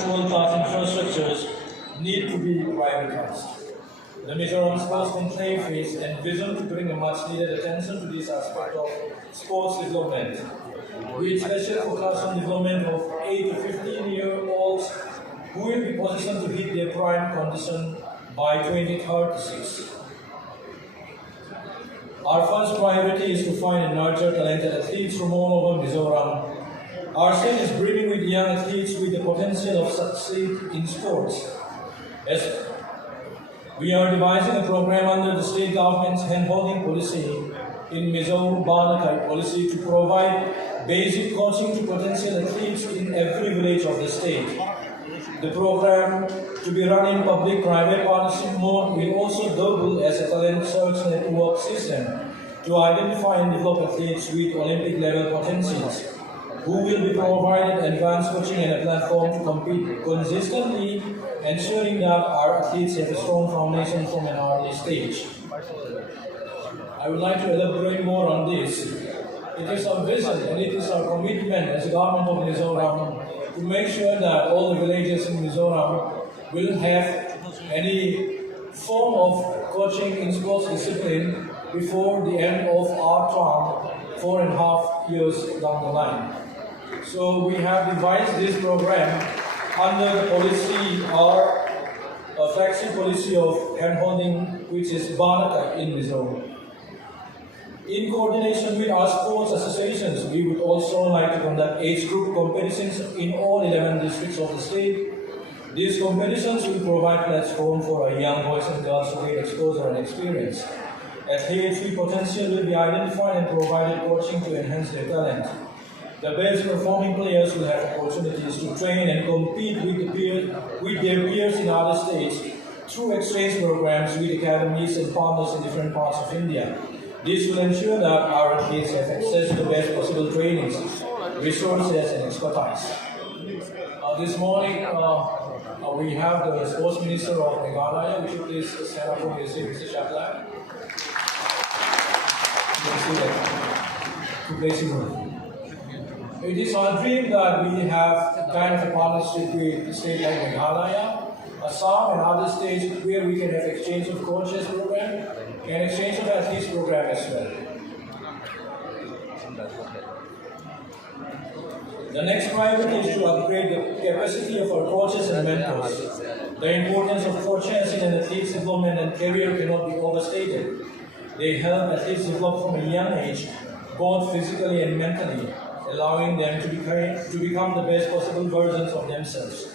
world-class infrastructures need to be privatized. The Mizoram Sports Conclave is envisioned to bring a much-needed attention to this aspect of sports development, with special focus on development of 8 to 15-year-olds who will be positioned to hit their prime condition by 2036. Our first priority is to find and nurture talented athletes from all over Mizoram. Our state is brimming with young athletes with the potential of succeed in sports. As we are devising a program under the state government's hand-holding policy in Mizo Banakai policy to provide basic coaching to potential athletes in every village of the state. The program, to be run in public-private partnership mode, will also double as a talent search network system to identify and develop athletes with Olympic-level potentials, who will be provided advanced coaching and a platform to compete consistently, ensuring that our athletes have a strong foundation from an early stage. I would like to elaborate more on this. It is our vision and it is our commitment as the government of Mizoram to make sure that all the villages in Mizoram will have any form of coaching in sports discipline before the end of our term, 4.5 years down the line. So we have devised this program under the policy or a flagship policy of hand-holding, which is Banakai in Mizoram. In coordination with our sports associations, we would also like to conduct age group competitions in all 11 districts of the state. These competitions will provide platform for our young boys and girls to gain exposure and experience. Athletes with potential will be identified and provided coaching to enhance their talent. The best performing players will have opportunities to train and compete with their peers in other states through exchange programs with academies and partners in different parts of India. This will ensure that our athletes have access to the best possible trainings, resources, and expertise. This morning, we have the Sports Minister of Meghalaya. Would you please stand up for his Mr. Shaplan? It is our dream that we have kind of a partnership with a state like Meghalaya, Assam, and other states where we can have exchange of coaches program and exchange of athletes program as well. The next priority is to upgrade the capacity of our coaches and mentors. The importance of coaches in an athlete's development and career cannot be overstated. They help athletes develop from a young age, both physically and mentally, allowing them to become the best possible versions of themselves.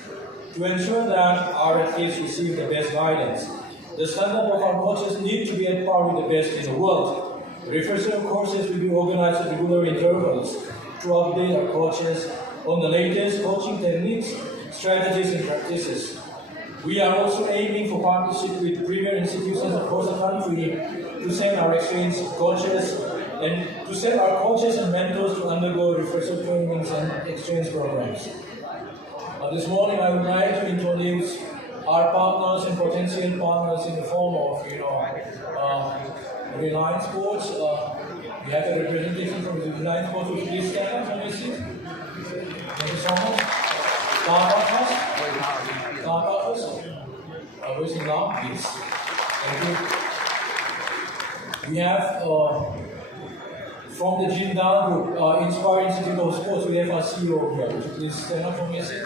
To ensure that our athletes receive the best guidance, the standard of our coaches need to be at par with the best in the world. Refresher courses will be organized at regular intervals to update our coaches on the latest coaching techniques, strategies, and practices. We are also aiming for partnership with premier institutions across the country to send our experienced coaches and to send our coaches and mentors to undergo refresher trainings and exchange programs. This morning, I would like to introduce our partners and potential partners in the form of, Reliance Sports. We have a representation from the Reliance Sports. Would you please stand up from your seat? Thank you so much. Where's the now? Please. Thank you. We have from the Jindal Group, Inspire Institute of Sports, we have our CEO here. Would you please stand up from your seat?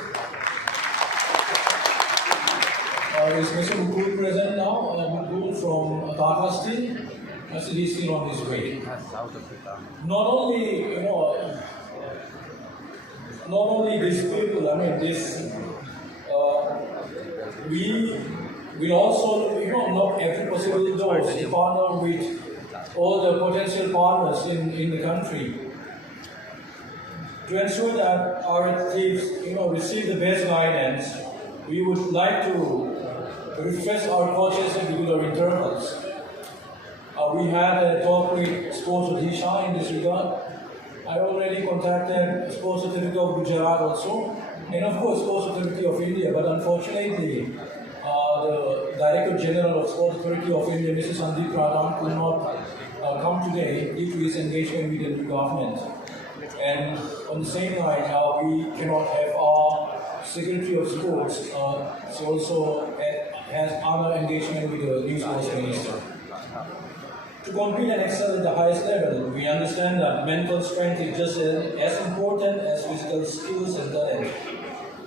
Is Mr. Mukul present now? Mukul from Tata Steel. Actually, he's still on his way. Not only these people, we will also, knock every possible doors to partner with all the potential partners in the country to ensure that our athletes, receive the best guidance. We would like to refresh our coaches at regular intervals. We had a talk with Sports Odisha in this regard. I already contacted Sports Authority of Gujarat also, and of course Sports Authority of India, but unfortunately the Director General of Sports Authority of India, Mr. Sandeep Pradhan, could not come today due to his engagement with the new government. And on the same line, we cannot have our Secretary of Sports, she also has other engagement with the Youth Sports Minister. To compete and excel at the highest level, we understand that mental strength is just as important as physical skills and talent.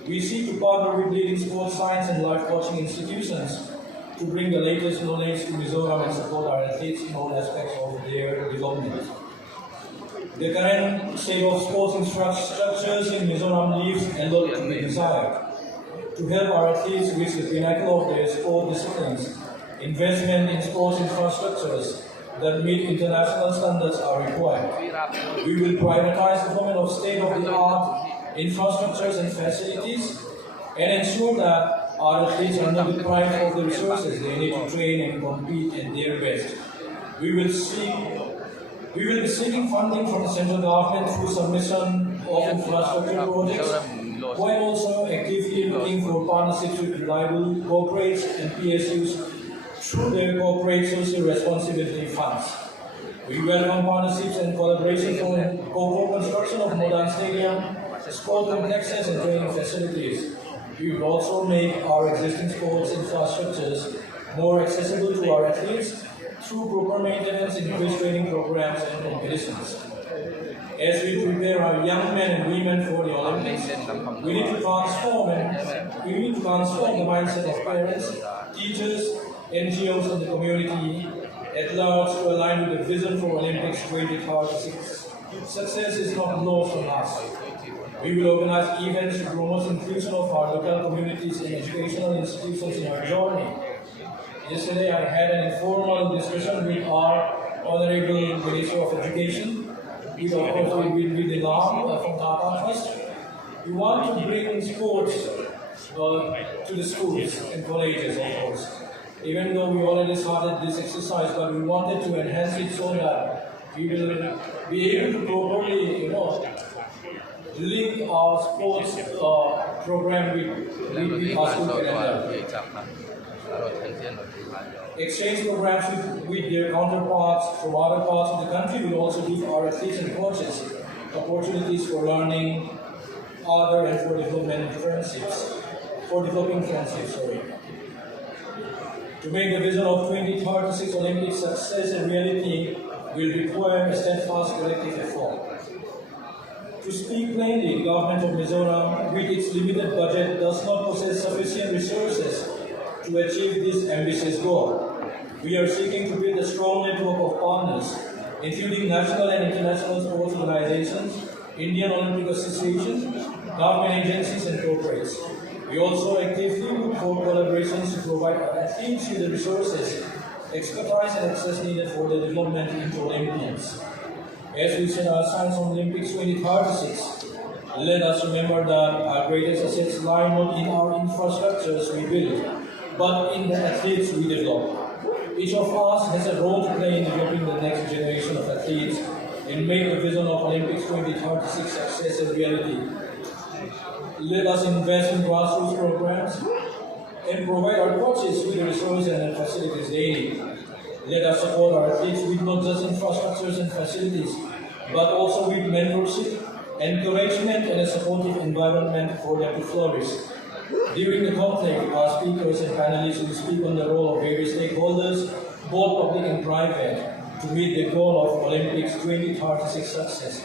We seek to partner with leading sports science and life coaching institutions to bring the latest knowledge to Mizoram and support our athletes in all aspects of their development. The current state of sports infrastructures in Mizoram leaves a lot to be desired. To help our athletes reach the pinnacle of their sport disciplines, investment in sports infrastructures that meet international standards are required. We will prioritize the development of state-of-the-art infrastructures and facilities and ensure that our athletes are not deprived of the resources they need to train and compete at their best. We will be seeking funding from the central government through submission of infrastructure projects, while also actively looking for partnerships with reliable corporates and PSUs through their corporate social responsibility funds. We welcome partnerships and collaboration for co-construction of modern stadium, sport complexes and training facilities. We will also make our existing sports infrastructures more accessible to our athletes through proper maintenance, increased training programs and competitions. As we prepare our young men and women for the Olympics, we need to transform the mindset of parents, teachers, NGOs and the community at large to align with the vision for Olympics 2036. Success is not lost on us. We will organize events to promote inclusion of our local communities and educational institutions in our journey. Yesterday I had an informal discussion with our Honorable Minister of Education, with the Lam from Tata Trust. We want to bring sports to the schools and colleges, of course. Even though we already started this exercise, but we wanted to enhance it so that we will be able to properly, link our sports program with our school calendar. Exchange programs with their counterparts from other parts of the country will also give our athletes and coaches opportunities for learning other and for developing friendships. To make the vision of 2036 Olympic success a reality will require a steadfast collective effort. To speak plainly, the government of Mizoram, with its limited budget, does not possess sufficient resources to achieve this ambitious goal. We are seeking to build a strong network of partners, including national and international sports organizations, Indian Olympic Association, government agencies and corporates. We also actively look for collaborations to provide our athletes with the resources, expertise and access needed for their development into Olympians. As we set our sights on Olympics 2036, let us remember that our greatest assets lie not in our infrastructures we build, but in the athletes we develop. Each of us has a role to play in developing the next generation of athletes and make the vision of Olympics 2036 success a reality. Let us invest in grassroots programs and provide our coaches with the resources and facilities they need. Let us support our athletes with not just infrastructures and facilities, but also with mentorship, encouragement, and a supportive environment for them to flourish. During the conclave, our speakers and panelists will speak on the role of various stakeholders, both public and private, to meet the goal of Olympics 2036 success.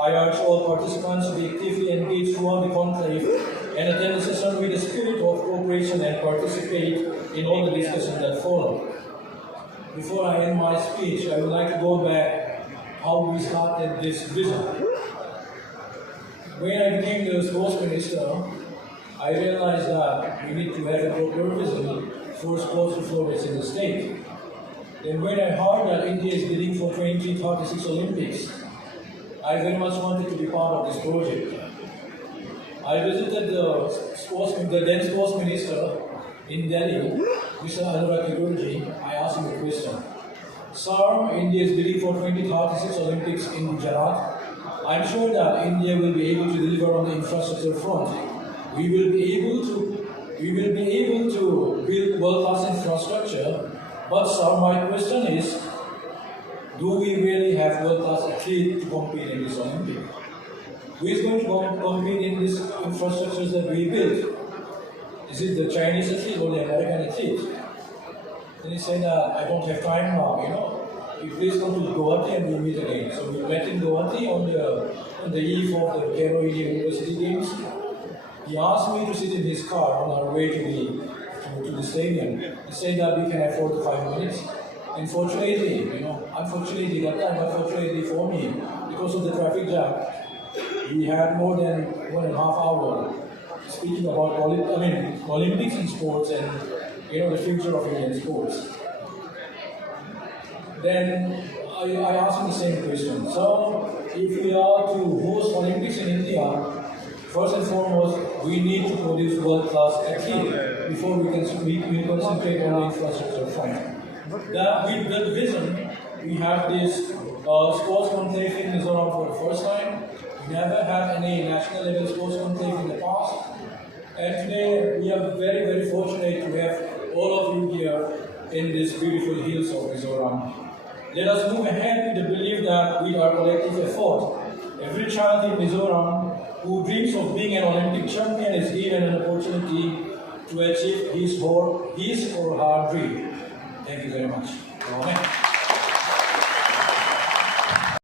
I urge all participants to be actively engaged throughout the conclave and attend the session with a spirit of cooperation and participate in all the discussions that follow. Before I end my speech, I would like to go back how we started this vision. When I became the sports minister, I realized that we need to have a proper vision for sports to flourish in the state. Then when I heard that India is bidding for 2036 Olympics, I very much wanted to be part of this project. I visited the then sports minister in Delhi, Mr. Anurag Gurji. I asked him a question. Sir, India is bidding for 2036 Olympics in Gujarat. I'm sure that India will be able to deliver on the infrastructure front. We will be able to build world-class infrastructure. But sir, my question is, do we really have world-class athletes to compete in this Olympic? Who is going to compete in these infrastructures that we built? Is it the Chinese athlete or the American athlete? Then he said, I don't have time now, You please come to Guwahati and we'll meet again. So we met in Guwahati on the eve of the Cairo University Games. He asked me to sit in his car on our way to the stadium. He said that we can afford 5 minutes. Unfortunately, unfortunately that time, unfortunately for me, because of the traffic jam, we had more than 1.5 hours speaking about Olympics and sports and the future of Indian sports. Then I asked him the same question. So if we are to host Olympics in India, first and foremost, we need to produce world-class athletes before we concentrate on the infrastructure front. With that vision, we have this sports conclave in Mizoram for the first time. We never had any national level sports conclave in the past. And today, we are very, very fortunate to have all of you here in these beautiful hills of Mizoram. Let us move ahead with the belief that with our collective effort, every child in Mizoram who dreams of being an Olympic champion is given an opportunity to achieve his or her dream. Thank you very much. Amen.